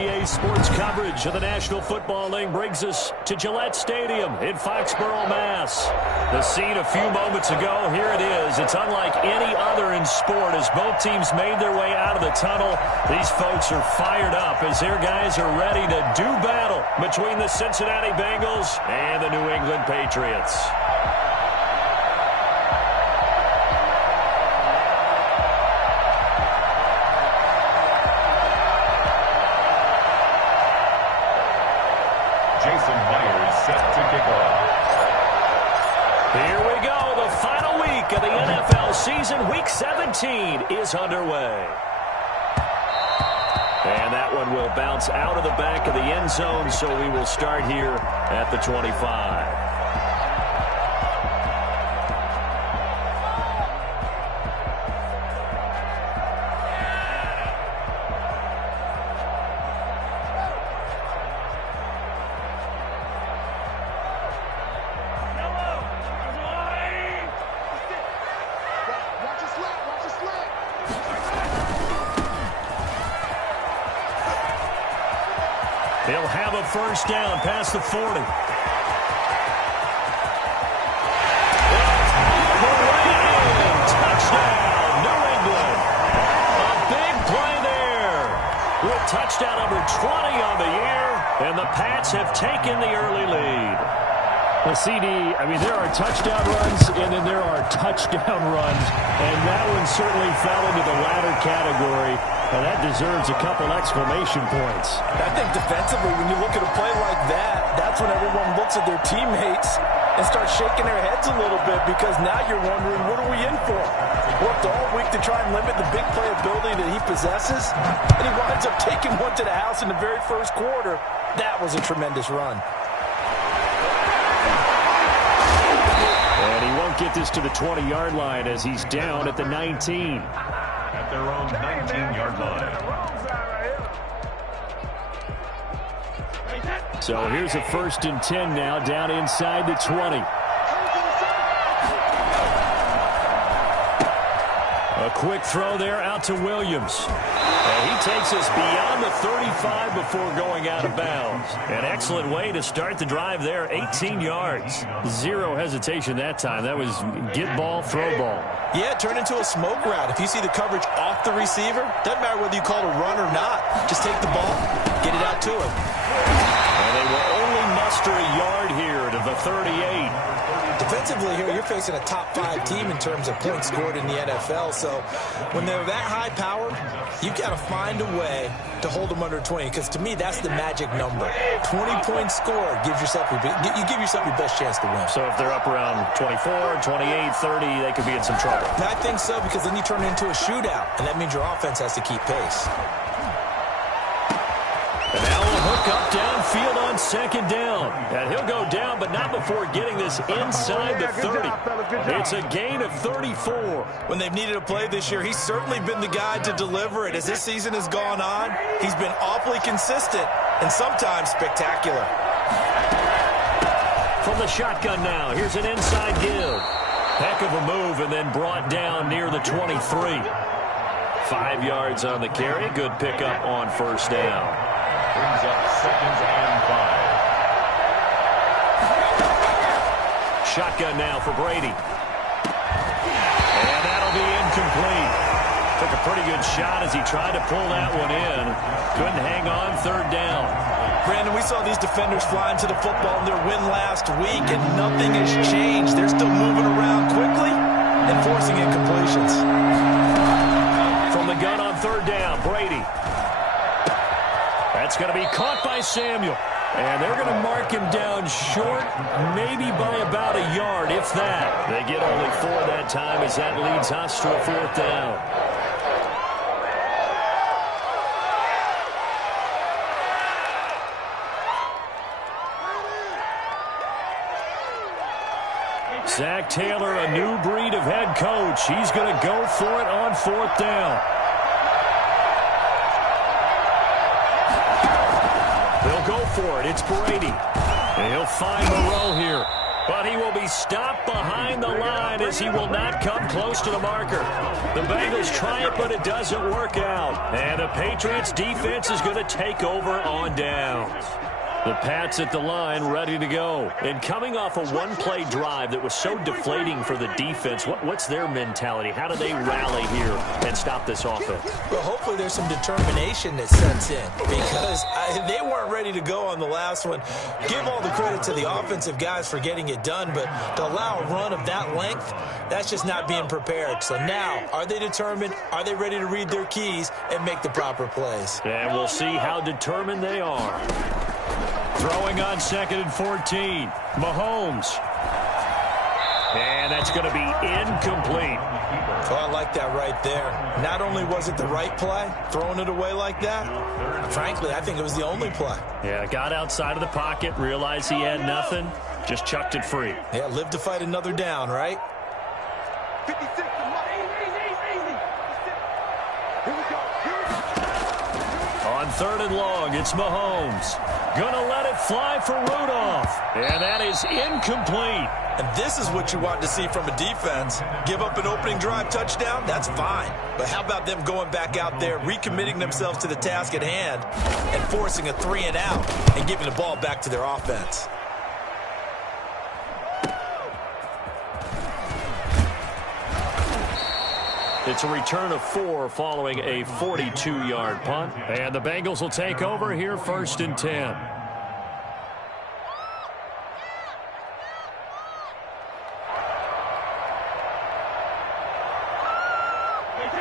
NBA sports coverage of the National Football League brings us to Gillette Stadium in Foxborough, Mass. The scene a few moments ago, here it is. It's unlike any other in sport as both teams made their way out of the tunnel. These folks are fired up as their guys are ready to do battle between the Cincinnati Bengals and the New England Patriots. Here we go. The final week of the NFL season. Week 17 is underway. And that one will bounce out of the back of the end zone, so we will start here at the 25. They'll have a first down past the 40. Touchdown, New England. A big play there. With touchdown number 20 on the year, and the Pats have taken the early lead. Well, CD, I mean, there are touchdown runs, and then there are touchdown runs, and that one certainly fell into the latter category. Well, that deserves a couple exclamation points. I think defensively, when you look at a play like that, that's when everyone looks at their teammates and starts shaking their heads a little bit because now you're wondering, what are we in for? Worked all week to try and limit the big play ability that he possesses, and he winds up taking one to the house in the very first quarter. That was a tremendous run. And he won't get this to the 20-yard line as he's down at the 19. At their own 19-yard line. So here's a 1st and 10 now, down inside the 20. A quick throw there out to Williams. And he takes us beyond the 35 before going out of bounds. An excellent way to start the drive there, 18 yards. Zero hesitation that time. That was get ball, throw ball. Yeah, turn into a smoke route. If you see the coverage off the receiver, doesn't matter whether you call it a run or not. Just take the ball, get it out to him. And they will only muster a yard here to the 38. Defensively here, you're facing a top-5 team in terms of points scored in the NFL. So when they're that high-powered, you've got to find a way to hold them under 20. Because to me, that's the magic number. 20 points scored gives yourself you give yourself your best chance to win. So if they're up around 24, 28, 30, they could be in some trouble. And I think so, because then you turn it into a shootout, and that means your offense has to keep pace. And now a hook up downfield on 2nd down. And he'll go down, but not before getting this inside the 30. It's a gain of 34. When they've needed a play this year, he's certainly been the guy to deliver it. As this season has gone on, he's been awfully consistent and sometimes spectacular. From the shotgun now, here's an inside give. Heck of a move, and then brought down near the 23. 5 yards on the carry. Good pickup on 1st down. Brings up 2nd and 5. Shotgun now for Brady. And that'll be incomplete. Took a pretty good shot as he tried to pull that one in. Couldn't hang on 3rd down. Brandon, we saw these defenders fly into the football in their win last week, and nothing has changed. They're still moving around quickly and forcing incompletions. From the gun on 3rd down, Brady. That's going to be caught by Samuel. And they're going to mark him down short, maybe by about a yard, if that. They get only 4 that time as that leads us to a 4th down. Zach Taylor, a new breed of head coach. He's going to go for it on 4th down. They'll go for it. It's Brady. And he'll find Moreau here. But he will be stopped behind the line as he will not come close to the marker. The Bengals try it, but it doesn't work out. And the Patriots defense is going to take over on downs. The Pats at the line ready to go. And coming off a one-play drive that was so deflating for the defense, what's their mentality? How do they rally here and stop this offense? Well, hopefully there's some determination that sets in because they weren't ready to go on the last one. Give all the credit to the offensive guys for getting it done, but to allow a run of that length, that's just not being prepared. So now, are they determined? Are they ready to read their keys and make the proper plays? And we'll see how determined they are. Throwing on 2nd and 14. Mahomes. And that's going to be incomplete. Oh, I like that right there. Not only was it the right play, throwing it away like that, frankly, I think it was the only play. Yeah, got outside of the pocket, realized he had nothing, just chucked it free. Yeah, live to fight another down, right? 56. Here we go. On 3rd and long, it's Mahomes. Gonna let it fly for Rudolph. And that is incomplete. And this is what you want to see from a defense. Give up an opening drive touchdown, that's fine. But how about them going back out there, recommitting themselves to the task at hand, and forcing a 3 and out, and giving the ball back to their offense. It's a return of 4 following a 42-yard punt. And the Bengals will take over here 1st and 10.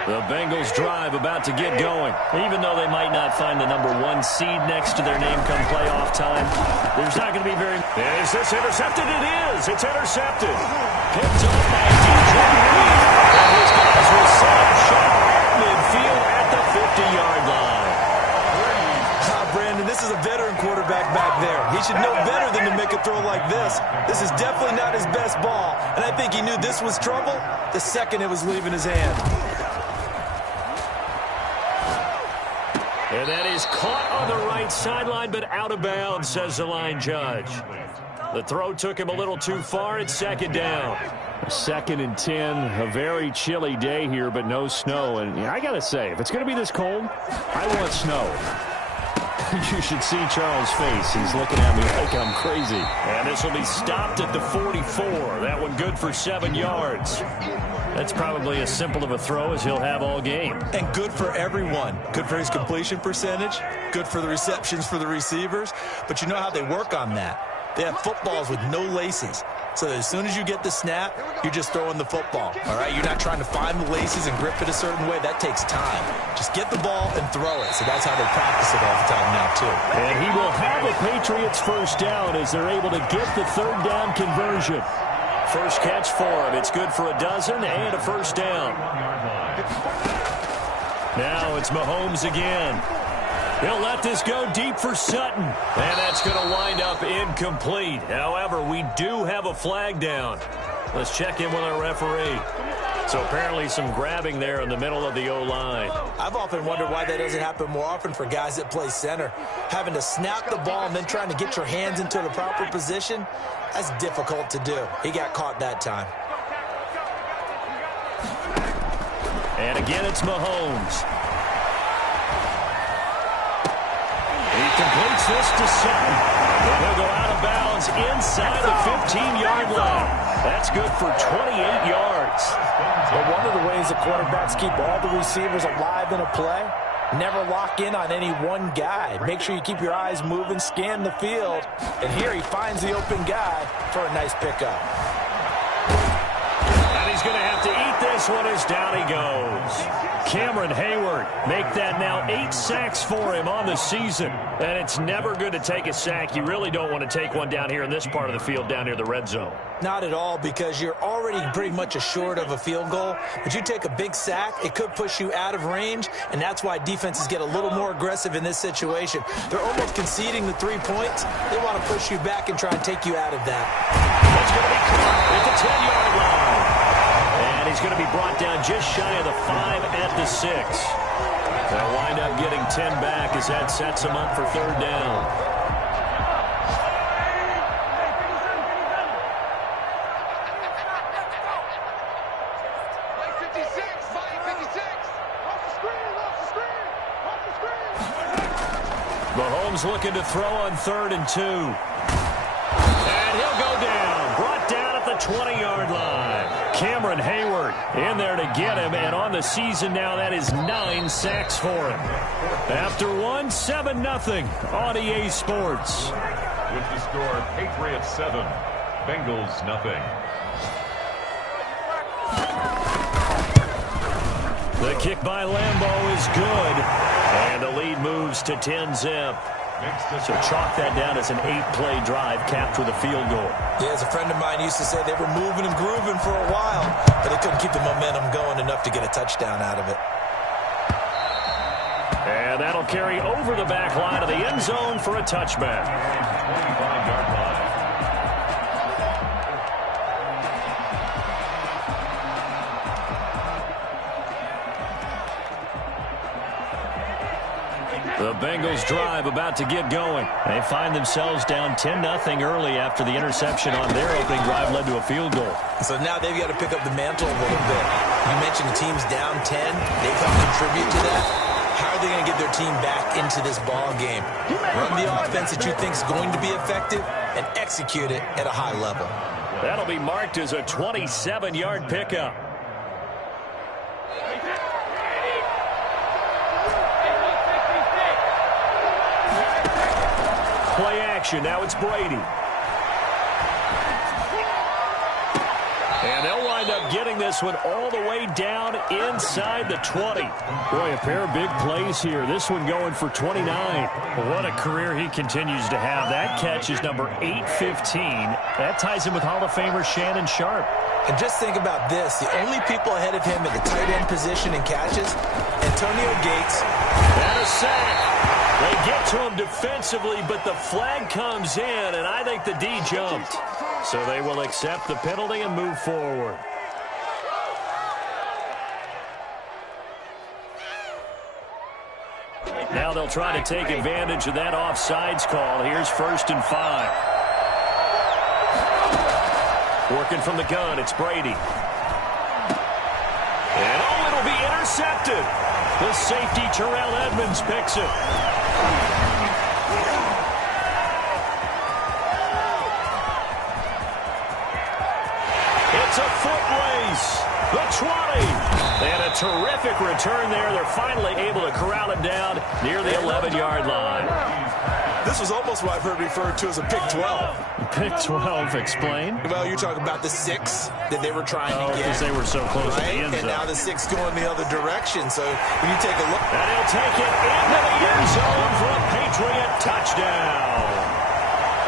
The Bengals drive about to get going. Even though they might not find the number 1 seed next to their name come playoff time, there's not going to be very... Is this intercepted? It is. It's intercepted. Picked up by DJ Reed. And his guys will set up shop at midfield at the 50-yard line. Brandon, this is a veteran quarterback back there. He should know better than to make a throw like this. This is definitely not his best ball, and I think he knew this was trouble the second it was leaving his hand. And that is caught on the right sideline, but out of bounds, says the line judge. The throw took him a little too far. It's 2nd down. 2nd and 10, a very chilly day here, but no snow. And I got to say, if it's going to be this cold, I want snow. You should see Charles' face. He's looking at me like I'm crazy. And this will be stopped at the 44. That one good for 7 yards. That's probably as simple of a throw as he'll have all game. And good for everyone. Good for his completion percentage. Good for the receptions for the receivers. But you know how they work on that. They have footballs with no laces. So that as soon as you get the snap, you're just throwing the football. All right? You're not trying to find the laces and grip it a certain way. That takes time. Just get the ball and throw it. So that's how they practice it all the time now, too. And he will have a Patriots first down as they're able to get the 3rd down conversion. First catch for him. It's good for a dozen and a first down. Now it's Mahomes again. He'll let this go deep for Sutton. And that's going to wind up incomplete. However, we do have a flag down. Let's check in with our referee. So apparently some grabbing there in the middle of the O-line. I've often wondered why that doesn't happen more often for guys that play center. Having to snap the ball and then trying to get your hands into the proper position, that's difficult to do. He got caught that time. And again, it's Mahomes. He completes this to Sutton. He'll go out of bounds inside the 15-yard line. That's good for 28 yards. But one of the ways the quarterbacks keep all the receivers alive in a play, never lock in on any one guy. Make sure you keep your eyes moving, scan the field. And here he finds the open guy for a nice pickup. And he's going to have to eat this one as down he goes. Cameron Hayward make that now 8 sacks for him on the season. And it's never good to take a sack. You really don't want to take one down here in this part of the field down near the red zone. Not at all, because you're already pretty much assured of a field goal. But you take a big sack, it could push you out of range, and that's why defenses get a little more aggressive in this situation. They're almost conceding the 3 points. They want to push you back and try and take you out of that. That's going to be caught at the 10-yard line. And he's going to be brought down just shy of the 5 at the 6. They'll wind up getting 10 back as that sets them up for 3rd down. 56. Off the screen. Mahomes looking to throw on 3rd and 2. And he'll go down. Brought down at the 20-yard line. Cameron Hayward in there to get him. And on the season now, that is 9 sacks for him. After 7-0 on EA Sports. With the score, Patriots 7, Bengals 0. The kick by Lambeau is good. And the lead moves to 10-zip. So chalk that down as an 8-play drive capped with a field goal. Yeah, as a friend of mine used to say, they were moving and grooving for a while, but they couldn't keep the momentum going enough to get a touchdown out of it. And that'll carry over the back line of the end zone for a touchback. 25-yard line. The Bengals drive about to get going. They find themselves down 10-0 early after the interception on their opening drive led to a field goal. So now they've got to pick up the mantle a little bit. You mentioned the team's down 10. They've helped contribute to that. How are they going to get their team back into this ball game? Run the offense that you think is going to be effective and execute it at a high level. That'll be marked as a 27-yard pickup. Play action. Now it's Brady. And they'll wind up getting this one all the way down inside the 20. Boy, a pair of big plays here. This one going for 29. What a career he continues to have. That catch is number 815. That ties him with Hall of Famer Shannon Sharp. And just think about this. The only people ahead of him at the tight end position in catches, Antonio Gates. And a sack. They get to him defensively, but the flag comes in, and I think the D jumped. So they will accept the penalty and move forward. Now they'll try to take advantage of that offsides call. Here's 1st and 5. Working from the gun, it's Brady. And it'll be intercepted. The safety, Terrell Edmonds, picks it. It's a foot race. The 20. And a terrific return there. They're finally able to corral him down near the 11-yard line. This was almost what I've heard referred to as a pick 12. Pick 12, explain. Well, you're talking about the 6 that they were trying to get. Because they were so close to the end zone. And now the 6 going the other direction. So when you take a look. And he'll take it into the end zone for a Patriot touchdown.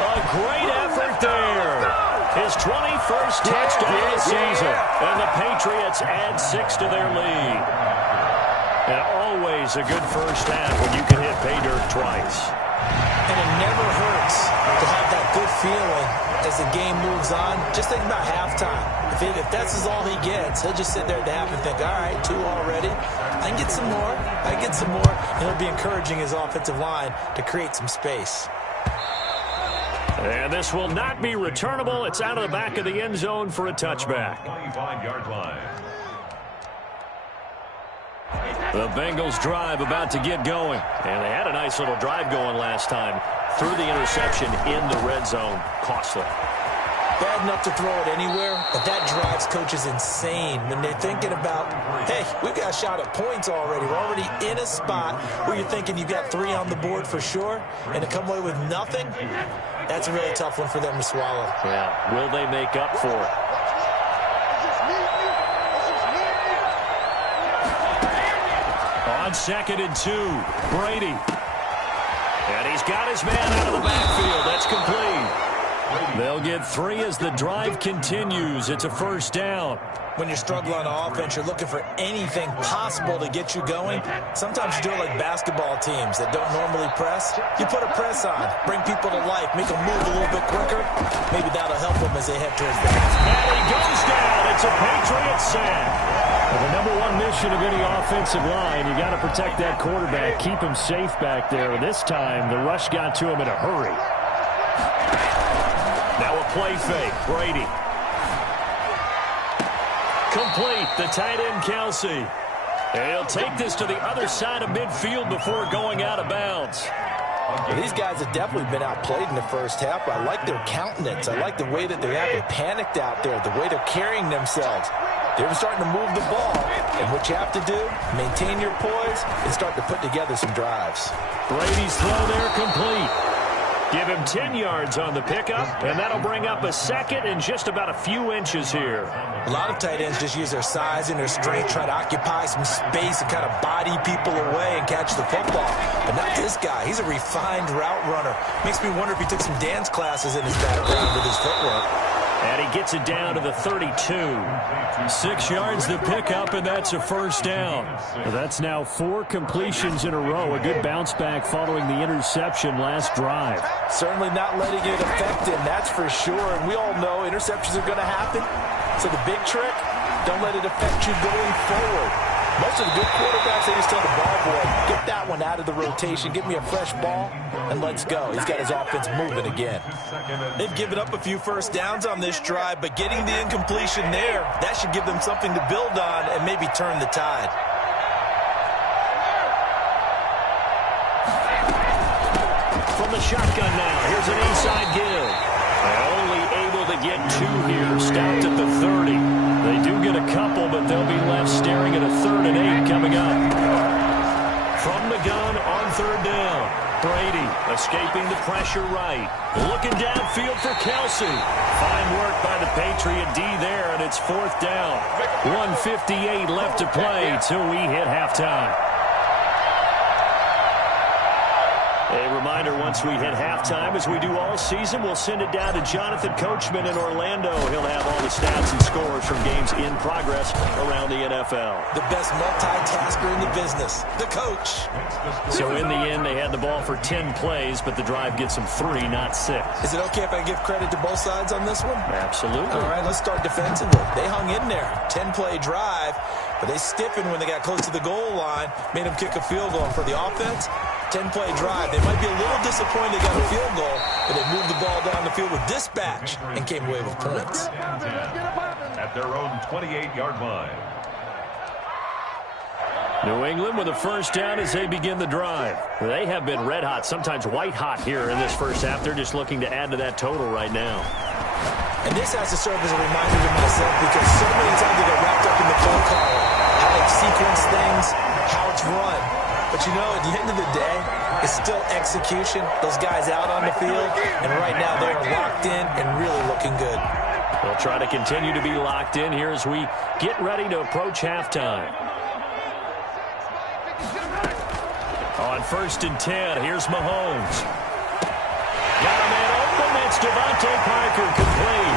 A great effort there. His 21st touchdown of the season. And the Patriots add 6 to their lead. And always a good first half when you can hit pay dirt twice. And it never hurts to have that good feeling as the game moves on. Just think about halftime. If that's all he gets, he'll just sit there at the half and think, all right, 2 already. I can get some more. And he'll be encouraging his offensive line to create some space. And this will not be returnable. It's out of the back of the end zone for a touchback. 25-yard line. The Bengals drive about to get going. And they had a nice little drive going last time. Threw the interception in the red zone. Costly. Bad enough to throw it anywhere, but that drives coaches insane when they're thinking about, hey, we've got a shot at points already. We're already in a spot where you're thinking you've got 3 on the board for sure, and to come away with nothing, that's a really tough one for them to swallow. Yeah. Will they make up for it? On 2nd and 2, Brady. And he's got his man out of the backfield. That's complete. They'll get 3 as the drive continues. It's a first down. When you're struggling on offense, you're looking for anything possible to get you going. Sometimes you do it like basketball teams that don't normally press. You put a press on, bring people to life, make them move a little bit quicker. Maybe that'll help them as they head towards the basket. And he goes down. It's a Patriot sack. Well, the number 1 mission of any offensive line, you got to protect that quarterback, keep him safe back there. This time, the rush got to him in a hurry. Now a play fake. Brady. complete. The tight end, Kelsey. He'll take this to the other side of midfield before going out of bounds. Well, these guys have definitely been outplayed in the first half. I like their countenance. I like the way that they haven't panicked out there, the way they're carrying themselves. They're starting to move the ball. And what you have to do, maintain your poise and start to put together some drives. Brady's throw there complete. Give him 10 yards on the pickup, and that'll bring up a second and just about a few inches here. A lot of tight ends just use their size and their strength, try to occupy some space and kind of body people away and catch the football. But not this guy. He's a refined route runner. Makes me wonder if he took some dance classes in his background with his footwork. And he gets it down to the 32. 6 yards the pickup, and that's a first down. Well, that's now 4 completions in a row. A good bounce back following the interception last drive. Certainly not letting it affect him, that's for sure. And we all know interceptions are going to happen. So the big trick, don't let it affect you going forward. Most of the good quarterbacks, they just tell the ball boy, get that one out of the rotation, get me a fresh ball, and let's go. He's got his offense moving again. They've given up a few first downs on this drive, but getting the incompletion there, that should give them something to build on and maybe turn the tide. From the shotgun now, here's an inside give. Only able to get 2 here, stopped at the 30. They do get a couple, but they'll be left staring at a 3rd and 8 coming up. From the gun on 3rd down. Brady escaping the pressure right. Looking downfield for Kelsey. Fine work by the Patriot D there, and it's 4th down. 1:58 left to play till we hit halftime. A reminder, once we hit halftime, as we do all season, we'll send it down to Jonathan Coachman in Orlando. He'll have all the stats and scores from games in progress around the NFL. The best multitasker in the business, the coach. So in the end, they had the ball for 10 plays, but the drive gets them 3, not 6. Is it okay if I give credit to both sides on this one? Absolutely. All right, let's start defensively. They hung in there. 10-play drive, but they stiffened when they got close to the goal line, made them kick a field goal. And for the offense, 10-play drive. They might be a little disappointed they got a field goal, but they moved the ball down the field with dispatch and came away with points. At their own 28-yard line. New England with a first down as they begin the drive. They have been red hot, sometimes white hot here in this first half. They're just looking to add to that total right now. And this has to serve as a reminder to myself because so many times they get wrapped up in the play call, how they sequence things, how it's run. But you know, at the end of the day, it's still execution. Those guys out on the field, and right now they are locked in and really looking good. They'll try to continue to be locked in here as we get ready to approach halftime. On 1st and 10, here's Mahomes. Got a man open. It's Devontae Parker complete.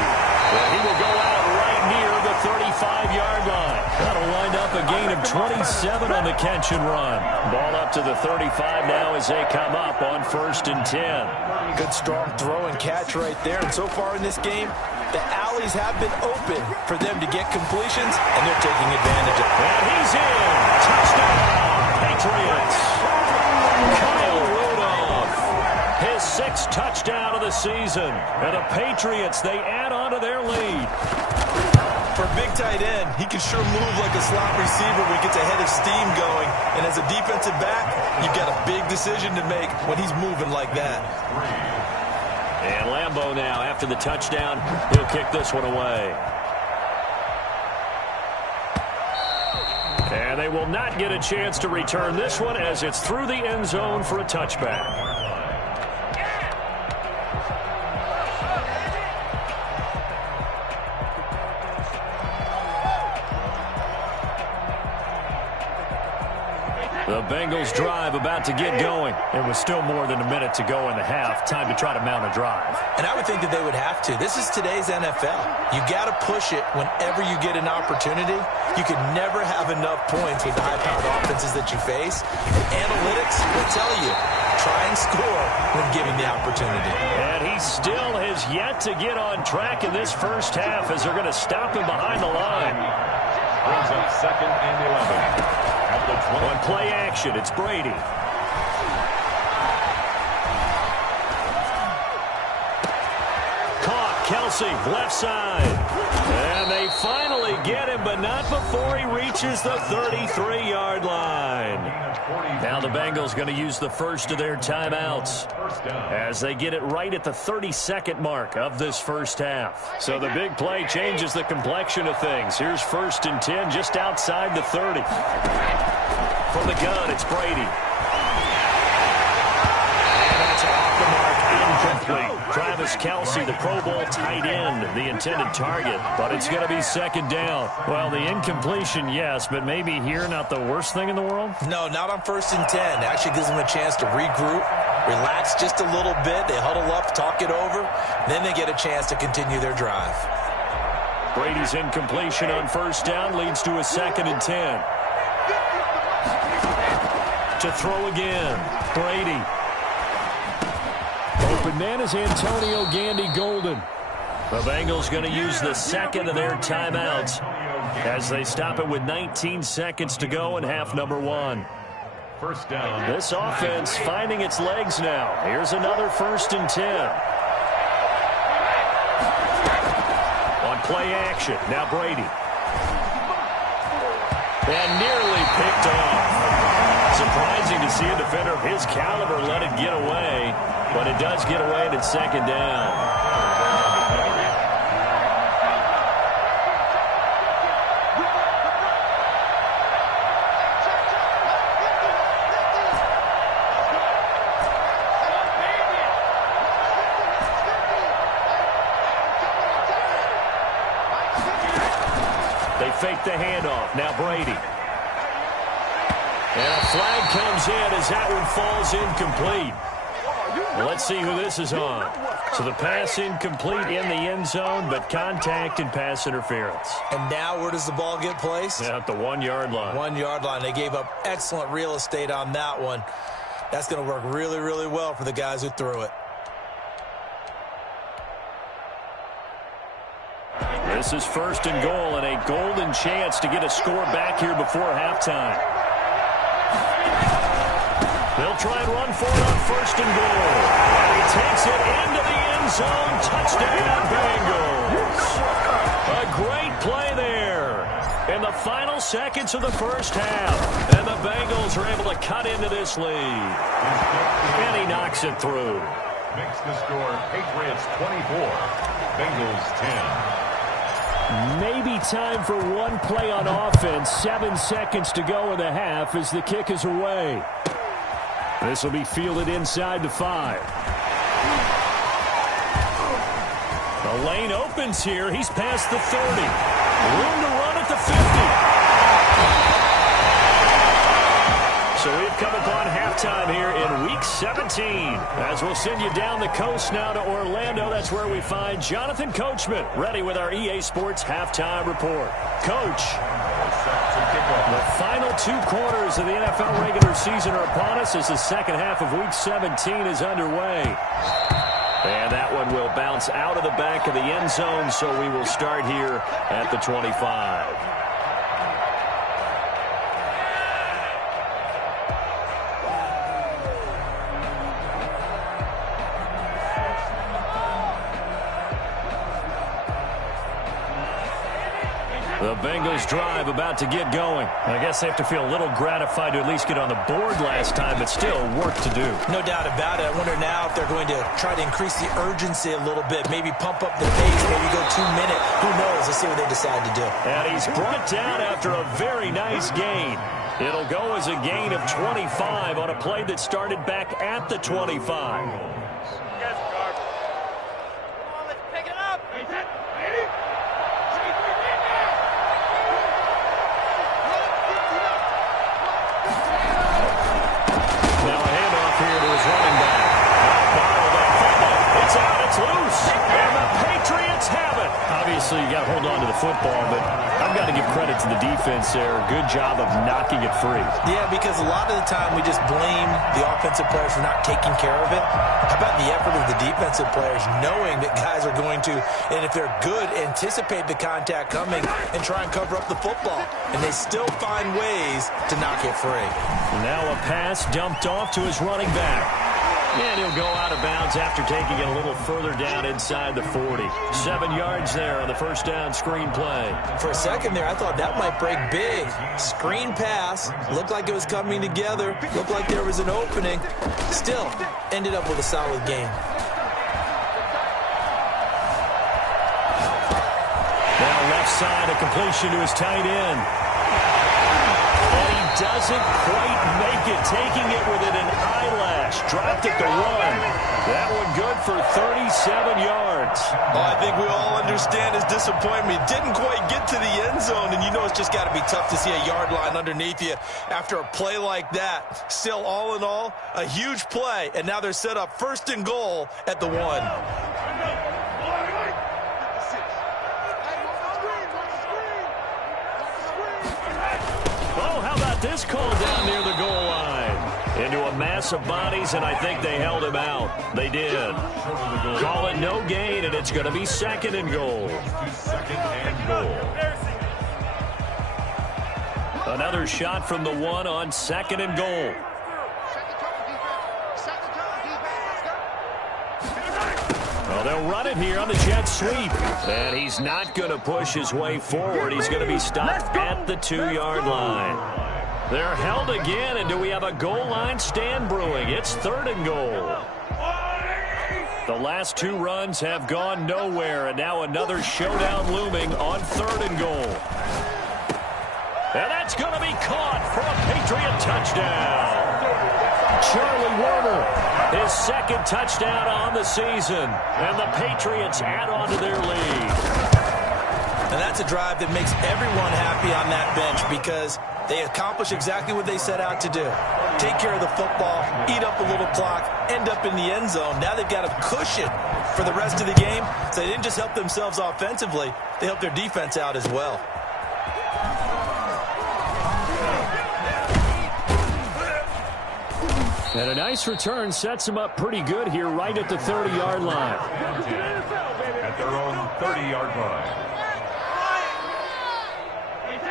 Well, he will go out right near the 35-yard line. That'll wind up a gain of 27 on the catch and run. Ball up to the 35 now as they come up on 1st and 10. Good strong throw and catch right there. And so far in this game, the alleys have been open for them to get completions, and they're taking advantage of it. And he's in. Touchdown, Patriots. Kyle Rudolph, his 6th touchdown of the season. And the Patriots, they add on to their lead. For a big tight end, he can sure move like a slot receiver when he gets a head of steam going. And as a defensive back, you've got a big decision to make when he's moving like that. And Lambeau now, after the touchdown, he'll kick this one away. And they will not get a chance to return this one as it's through the end zone for a touchback. The Bengals drive about to get going. It was still more than a minute to go in the half. Time to try to mount a drive. And I would think that they would have to. This is today's NFL. You got to push it whenever you get an opportunity. You can never have enough points with the high-powered offenses that you face. And analytics will tell you, try and score when given the opportunity. And he still has yet to get on track in this first half as they're going to stop him behind the line. Brings up 2nd and 11. On play action, it's Brady. Caught, Kelsey, left side. And they finally get him, but not before he reaches the 33-yard line. Now the Bengals going to use the first of their timeouts as they get it right at the 32nd mark of this first half. So the big play changes the complexion of things. Here's 1st and 10 just outside the 30. From the gun, it's Brady. And that's off the mark, incomplete. Travis Kelce, the Pro Bowl tight end, the intended target, but it's going to be 2nd down. Well, the incompletion, yes, but maybe here not the worst thing in the world? No, not on 1st and 10. It actually gives them a chance to regroup, relax just a little bit. They huddle up, talk it over, then they get a chance to continue their drive. Brady's incompletion on 1st down leads to a 2nd and 10. To throw again, Brady. Open man is Antonio Gandy-Golden. The Bengals going to use the 2nd of their timeouts as they stop it with 19 seconds to go in half number 1. 1st down. This offense finding its legs now. Here's another 1st and 10. On play action, now Brady. And nearly picked off. Surprising to see a defender of his caliber let it get away, but it does get away and it's 2nd down. They fake the handoff. Now Brady. And a flag comes in as that one falls incomplete. Well, let's see who this is on. So the pass incomplete in the end zone, but contact and pass interference. And now where does the ball get placed? Yeah, at the 1-yard line. 1-yard line. They gave up excellent real estate on that one. That's going to work really, really well for the guys who threw it. This is 1st and goal and a golden chance to get a score back here before halftime. They'll try and run for it on 1st and goal. And he takes it into the end zone. Touchdown, Bengals. A great play there in the final seconds of the first half. And the Bengals are able to cut into this lead. And he knocks it through. Makes the score Patriots 24, Bengals 10. Maybe time for one play on offense. 7 seconds to go in the half as the kick is away. This will be fielded inside the 5. The lane opens here. He's past the 30. Room to run at the 50. So we've come upon halftime here in Week 17. As we'll send you down the coast now to Orlando. That's where we find Jonathan Coachman ready with our EA Sports Halftime Report. Coach, the final 2 quarters of the NFL regular season are upon us as the second half of Week 17 is underway. And that one will bounce out of the back of the end zone, so we will start here at the 25. The Bengals drive about to get going. I guess they have to feel a little gratified to at least get on the board last time, but still work to do. No doubt about it. I wonder now if they're going to try to increase the urgency a little bit, maybe pump up the pace, maybe go 2 minute. Who knows? Let's see what they decide to do. And he's brought down after a very nice gain. It'll go as a gain of 25 on a play that started back at the 25. Obviously, you got to hold on to the football, but I've got to give credit to the defense there. Good job of knocking it free. Yeah, because a lot of the time we just blame the offensive players for not taking care of it. How about the effort of the defensive players knowing that guys are going to, and if they're good, anticipate the contact coming and try and cover up the football. And they still find ways to knock it free. Now a pass dumped off to his running back. And he'll go out of bounds after taking it a little further down inside the 40. 7 yards there on the first down screen play. For a second there, I thought that might break big. Screen pass. Looked like it was coming together. Looked like there was an opening. Still, ended up with a solid game. Now left side, a completion to his tight end. And he doesn't quite make it, taking it within an eyelash. Dropped it to run. That one good for 37 yards. Well, I think we all understand his disappointment. Didn't quite get to the end zone, and you know it's just got to be tough to see a yard line underneath you after a play like that. Still, all in all, a huge play, and now they're set up 1st and goal at the 1. Oh, how about this call down near the goal line? Into a mass of bodies, and I think they held him out. They did. Call it no gain, and it's going to be 2nd and goal. 2nd and goal. Another shot from the 1 on 2nd and goal. Well, they'll run it here on the jet sweep. And he's not going to push his way forward. He's going to be stopped at the 2-yard line. They're held again, and do we have a goal line stand brewing? It's 3rd and goal. The last 2 runs have gone nowhere, and now another showdown looming on 3rd and goal. And that's going to be caught for a Patriot touchdown. Charlie Warner, his 2nd touchdown on the season, and the Patriots add on to their lead. And that's a drive that makes everyone happy on that bench because they accomplish exactly what they set out to do. Take care of the football, eat up a little clock, end up in the end zone. Now they've got a cushion for the rest of the game. So they didn't just help themselves offensively, they helped their defense out as well. And a nice return sets them up pretty good here right at the 30-yard line. At their own 30-yard line.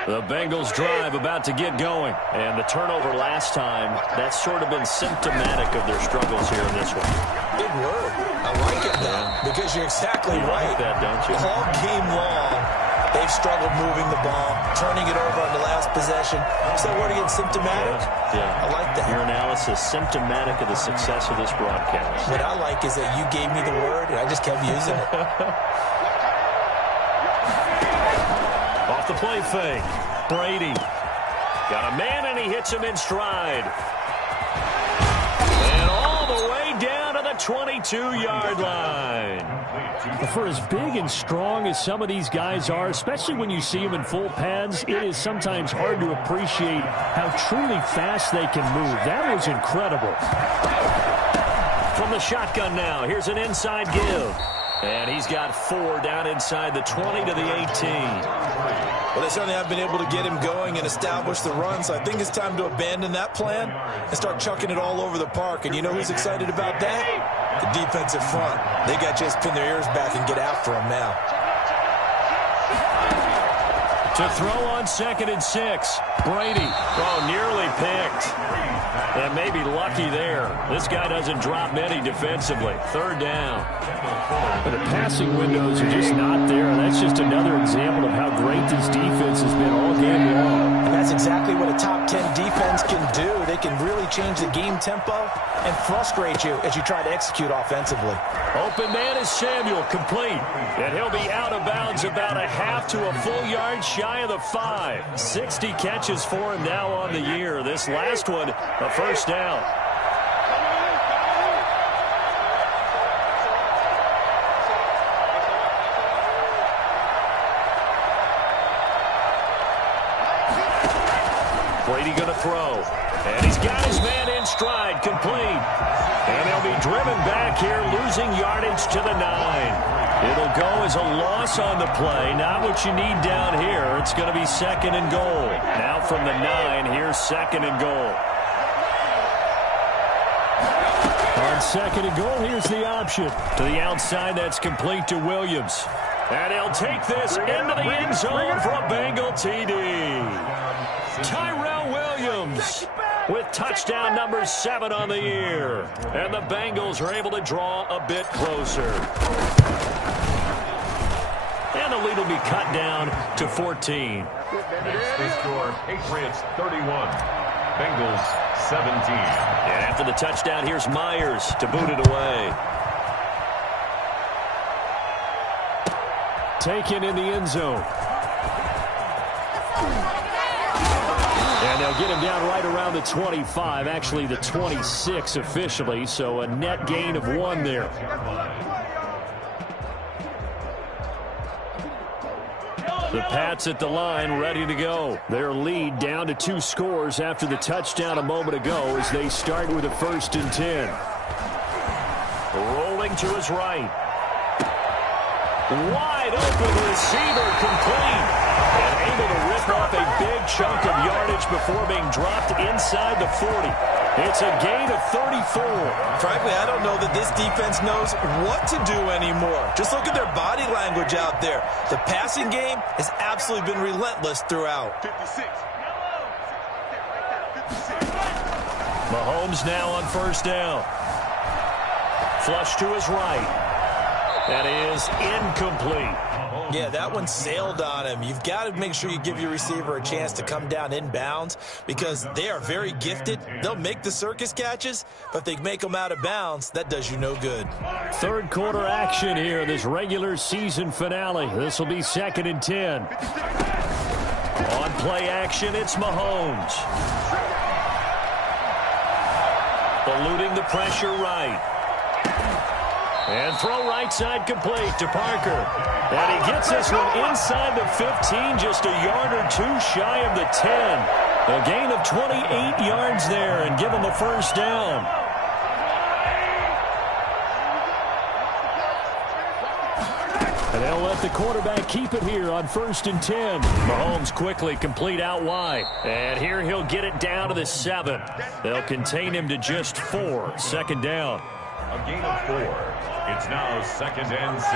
The Bengals drive about to get going. And the turnover last time, that's sort of been symptomatic of their struggles here in this one. Big word. I like it, though, because you're exactly right. Like that, don't you? All game long, they've struggled moving the ball, turning it over on the last possession. Is that word again, symptomatic? Yeah. I like that. Your analysis, symptomatic of the success of this broadcast. What I like is that you gave me the word, and I just kept using it. Off the play fake. Brady. Got a man, and he hits him in stride. And all the way down to the 22-yard line. For as big and strong as some of these guys are, especially when you see them in full pads, it is sometimes hard to appreciate how truly fast they can move. That was incredible. From the shotgun now, here's an inside give. And he's got 4 down inside the 20 to the 18. Well, they certainly have been able to get him going and establish the run, so I think it's time to abandon that plan and start chucking it all over the park. And you know who's excited about that? The defensive front. They got to just pin their ears back and get after him now. To throw on 2nd and 6. Brady. Oh, nearly picked. And maybe lucky there. This guy doesn't drop many defensively. 3rd down. But the passing windows are just not there. And that's just another example of how great this defense has been all game long. And that's exactly what a top 10 defense can do. They can really change the game tempo and frustrate you as you try to execute offensively. Open man is Samuel, complete. And he'll be out of bounds about a half to a full yard shy of the 5. 60 catches for him now on the year. This last one, a 1st down. Brady going to throw. And he's got his man in stride, complete. And he'll be driven back here, losing yardage to the 9. It'll go as a loss on the play. Not what you need down here. It's going to be 2nd and goal. Now from the 9, here's 2nd and goal. On 2nd and goal, here's the option. To the outside, that's complete to Williams. And he'll take this into the end zone for a Bengal TD. Tyrell Williams with touchdown number 7 on the year. And the Bengals are able to draw a bit closer. And the lead will be cut down to 14. Next, the score, Patriots 31, Bengals 17. And after the touchdown, here's Myers to boot it away. Taken in the end zone. And they'll get him down right around the 25, actually the 26 officially, so a net gain of 1 there. The Pats at the line, ready to go. Their lead down to 2 scores after the touchdown a moment ago as they start with a 1st and 10. Rolling to his right. Wide open receiver, complete. And able to rip off a big chunk of yardage before being dropped inside the 40. It's a gain of 34. Frankly, I don't know that this defense knows what to do anymore. Just look at their body language out there. The passing game has absolutely been relentless throughout. 56. Mahomes now on 1st down. Flush to his right. That is incomplete. Yeah, that one sailed on him. You've got to make sure you give your receiver a chance to come down inbounds because they are very gifted. They'll make the circus catches, but if they make them out of bounds, that does you no good. 3rd quarter action here in this regular season finale. This will be 2nd and 10. On play action, it's Mahomes. Eluding the pressure right. And throw right side complete to Parker. And he gets this one inside the 15, just a yard or 2 shy of the 10. A gain of 28 yards there and give him a 1st down. And they'll let the quarterback keep it here on 1st and 10. Mahomes quickly complete out wide. And here he'll get it down to the 7. They'll contain him to just 4. 2nd down. A gain of 4. It's now 2nd and 6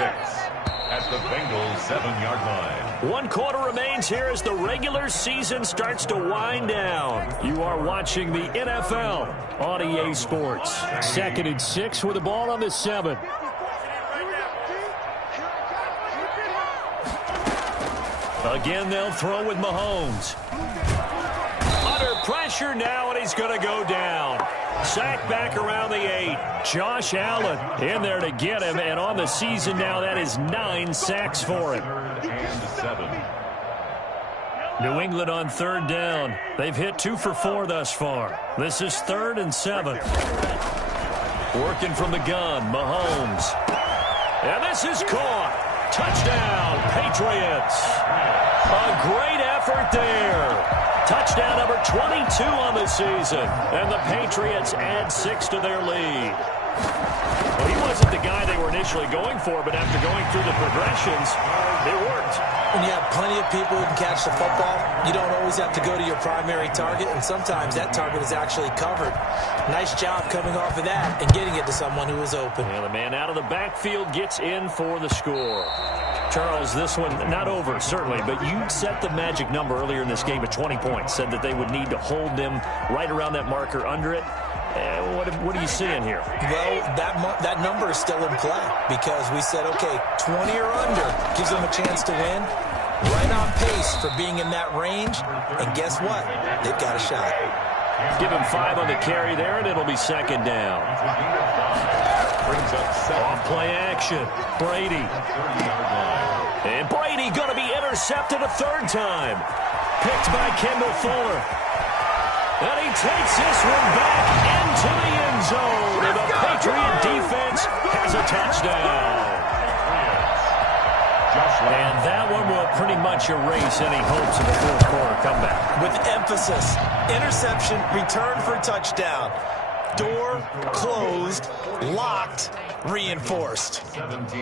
at the Bengals 7-yard line. 1 quarter remains here as the regular season starts to wind down. You are watching the NFL on EA Sports. 2nd and 6 with the ball on the 7. Again, they'll throw with Mahomes. Under pressure now, and he's going to go down. Sacked back around the 8. Josh Allen in there to get him, and on the season now, that is 9 sacks for him. 3rd and 7. New England on 3rd down. They've hit 2 for 4 thus far. This is 3rd and 7. Working from the gun, Mahomes. And this is caught. Touchdown, Patriots. A great effort there. Touchdown number 22 on the season. And the Patriots add 6 to their lead. Well, he wasn't the guy they were initially going for, but after going through the progressions, it worked. When you have plenty of people who can catch the football, you don't always have to go to your primary target, and sometimes that target is actually covered. Nice job coming off of that and getting it to someone who was open. And the man out of the backfield gets in for the score. Charles, this one not over, certainly, but you set the magic number earlier in this game at 20 points, said that they would need to hold them right around that marker under it. What are you seeing here? Well, that number is still in play because we said, okay, 20 or under gives them a chance to win. Right on pace for being in that range. And guess what? They've got a shot. Give him 5 on the carry there, and it'll be 2nd down. Off play action. Brady. And Brady going to be intercepted a 3rd time. Picked by Kendall Fuller. And he takes this one back into the end zone. And the Patriot defense has a touchdown. And that one will pretty much erase any hopes of a 4th quarter comeback. With emphasis, interception, return for touchdown. Door closed, locked, reinforced.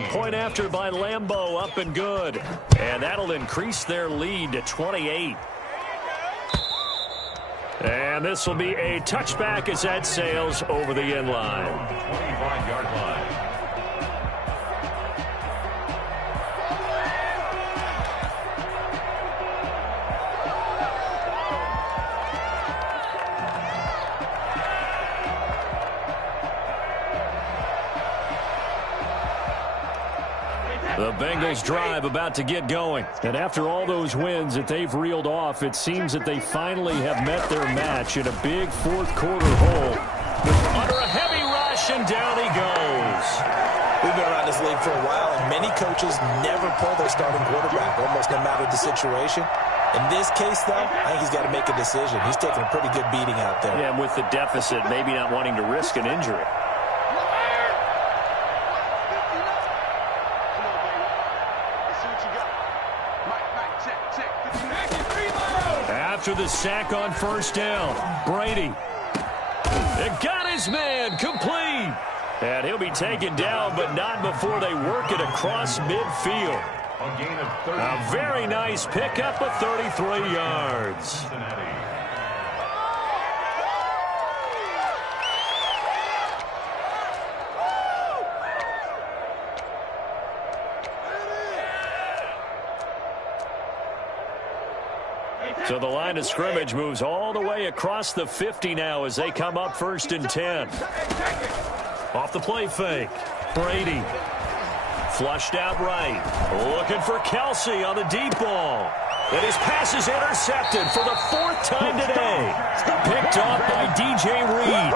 Point after by Lambeau, up and good. And that'll increase their lead to 28. And this will be a touchback as that sails over the end line. 25-yard line. Bengals drive about to get going. And after all those wins that they've reeled off, it seems that they finally have met their match in a big fourth-quarter hole. Under a heavy rush, and down he goes. We've been around this league for a while, and many coaches never pull their starting quarterback, almost no matter the situation. In this case, though, I think he's got to make a decision. He's taking a pretty good beating out there. Yeah, and with the deficit, maybe not wanting to risk an injury. After the sack on first down, Brady. It got his man complete. And he'll be taken down, but not before they work it across midfield. A gain of 30. A very nice pickup of 33 yards. So the line of scrimmage moves all the way across the 50 now as they come up 1st and 10. Off the play fake. Brady. Flushed out right. Looking for Kelsey on the deep ball. And his pass is intercepted for the 4th time today. Picked off by DJ Reed.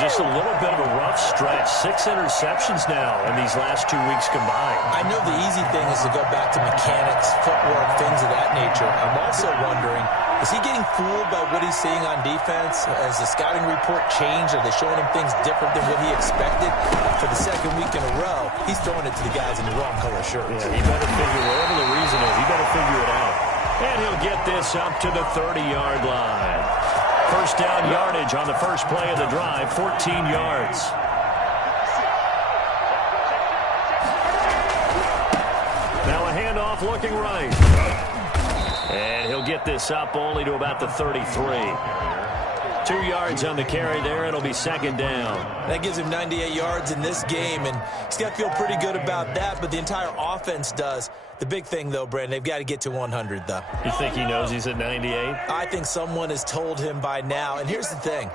Just a little bit of a rough stretch. 6 interceptions now in these last 2 weeks combined. I know the easy thing is to go back to mechanics, footwork, things of that nature. I'm also wondering, is he getting fooled by what he's seeing on defense? Has the scouting report changed? Are they showing him things different than what he expected? For the 2nd week in a row, he's throwing it to the guys in the wrong color shirts. Yeah, he better figure, whatever the reason is, he better figure it out. And he'll get this up to the 30-yard line. First down yardage on the first play of the drive, 14 yards. Now a handoff looking right. And he'll get this up only to about the 33. 2 yards on the carry there. It'll be 2nd down. That gives him 98 yards in this game, and he's got to feel pretty good about that, but the entire offense does. The big thing, though, Brandon, they've got to get to 100, though. You think he knows he's at 98? I think someone has told him by now. And here's the thing.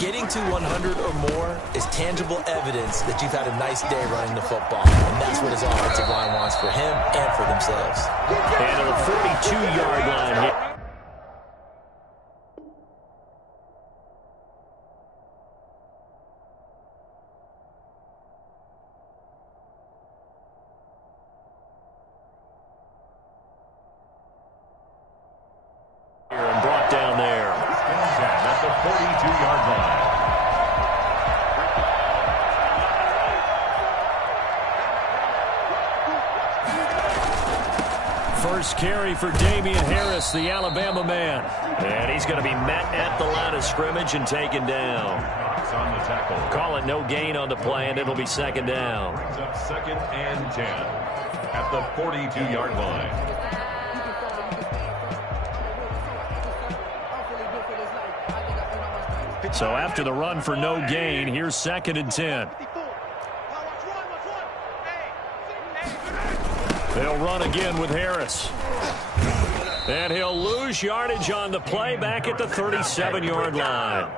Getting to 100 or more is tangible evidence that you've had a nice day running the football. And that's what his offensive line wants for him and for themselves. And at a 42-yard line here. And brought down there. At the 42-yard line. First carry for Damian Harris, the Alabama man. And he's going to be met at the line of scrimmage and taken down. Cox on the tackle. Call it no gain on the play, and it'll be 2nd down. Brings up 2nd and 10 at the 42-yard line. So after the run for no gain, here's 2nd and 10. They'll run again with Harris. And he'll lose yardage on the play back at the 37-yard line.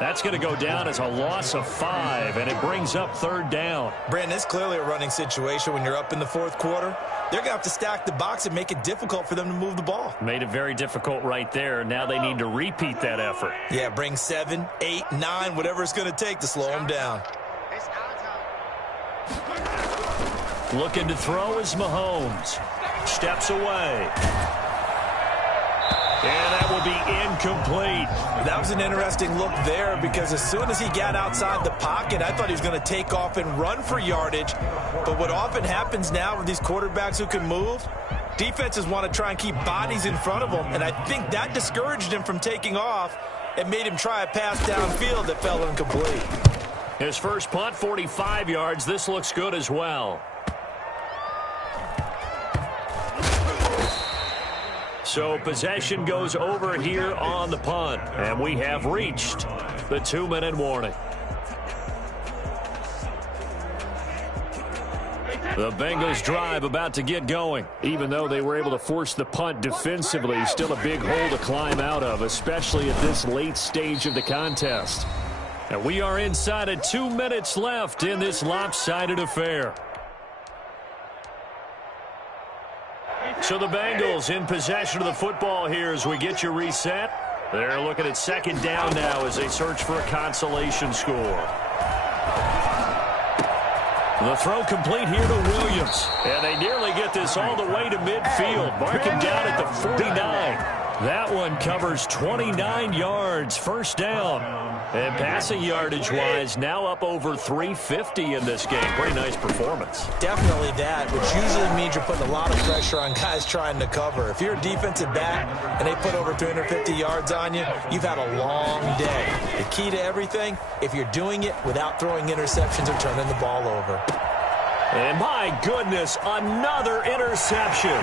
That's going to go down as a loss of 5, and it brings up 3rd down. Brandon, it's clearly a running situation when you're up in the 4th quarter. They're going to have to stack the box and make it difficult for them to move the ball. Made it very difficult right there. Now they need to repeat that effort. Yeah, bring 7, 8, 9, whatever it's going to take to slow them down. Looking to throw is Mahomes. Steps away. And that will be incomplete. That was an interesting look there because as soon as he got outside the pocket, I thought he was going to take off and run for yardage. But what often happens now with these quarterbacks who can move, defenses want to try and keep bodies in front of them. And I think that discouraged him from taking off and made him try a pass downfield that fell incomplete. His first punt, 45 yards. This looks good as well. So possession goes over here on the punt. And we have reached the 2-minute warning. The Bengals drive about to get going. Even though they were able to force the punt defensively, still a big hole to climb out of, especially at this late stage of the contest. And we are inside of 2 minutes left in this lopsided affair. So the Bengals in possession of the football here as we get you reset. They're looking at second down now as they search for a consolation score. The throw complete here to Williams. And they nearly get this all the way to midfield. Mark him down at the 49. That one covers 29 yards. First down. And passing yardage-wise, now up over 350 in this game. Pretty nice performance. Definitely that, which usually means you're putting a lot of pressure on guys trying to cover. If you're a defensive back and they put over 350 yards on you, you've had a long day. The key to everything, if you're doing it without throwing interceptions or turning the ball over. And my goodness, another interception.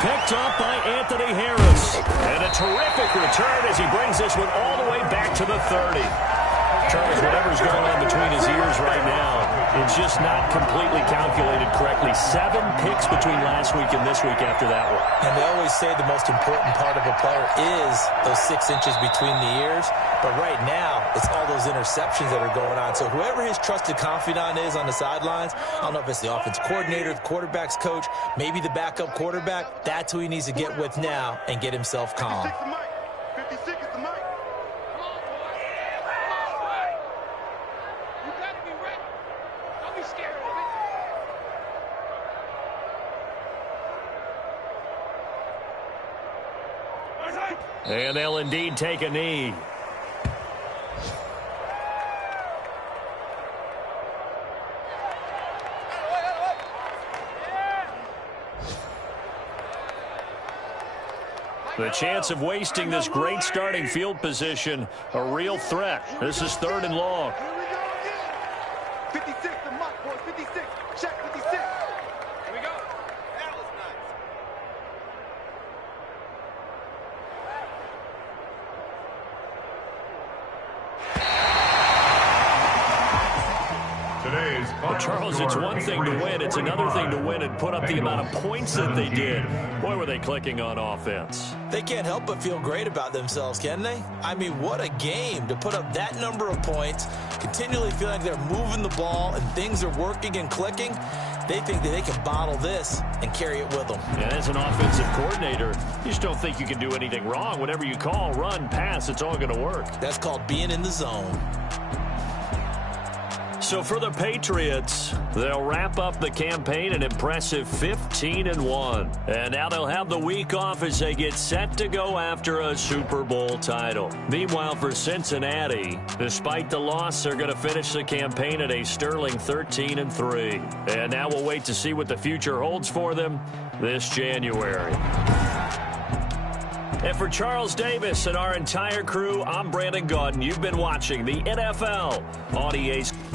Picked up by Anthony Harris. And a terrific return as he brings this one all the way back to the 30. Charles, whatever's going on between his ears right now, it's just not completely calculated correctly. 7 picks between last week and this week after that one. And they always say the most important part of a player is those 6 inches between the ears. But right now, it's all those interceptions that are going on. So whoever his trusted confidant is on the sidelines, I don't know if it's the offense coordinator, the quarterback's coach, maybe the backup quarterback, that's who he needs to get with now and get himself calm. 56 is the mic. You gotta be ready. Don't be scared of it. And they'll indeed take a knee. The chance of wasting this great starting field position, a real threat. This is 3rd and long. Here we go again. 56 the mic, boys. 56. Check 56. Here we go. That was nice. Well, Charles, it's one thing to win. It's another thing to win and put up the amount of points that they did. Boy, were they clicking on offense. They can't help but feel great about themselves, can they? I mean, what a game to put up that number of points, continually feel like they're moving the ball and things are working and clicking. They think that they can bottle this and carry it with them. And as an offensive coordinator, you just don't think you can do anything wrong. Whatever you call, run, pass, it's all going to work. That's called being in the zone. So for the Patriots, they'll wrap up the campaign an impressive 15-1. And now they'll have the week off as they get set to go after a Super Bowl title. Meanwhile, for Cincinnati, despite the loss, they're going to finish the campaign at a sterling 13-3. And now we'll wait to see what the future holds for them this January. And for Charles Davis and our entire crew, I'm Brandon Gaudin. You've been watching the NFL on EA Sports.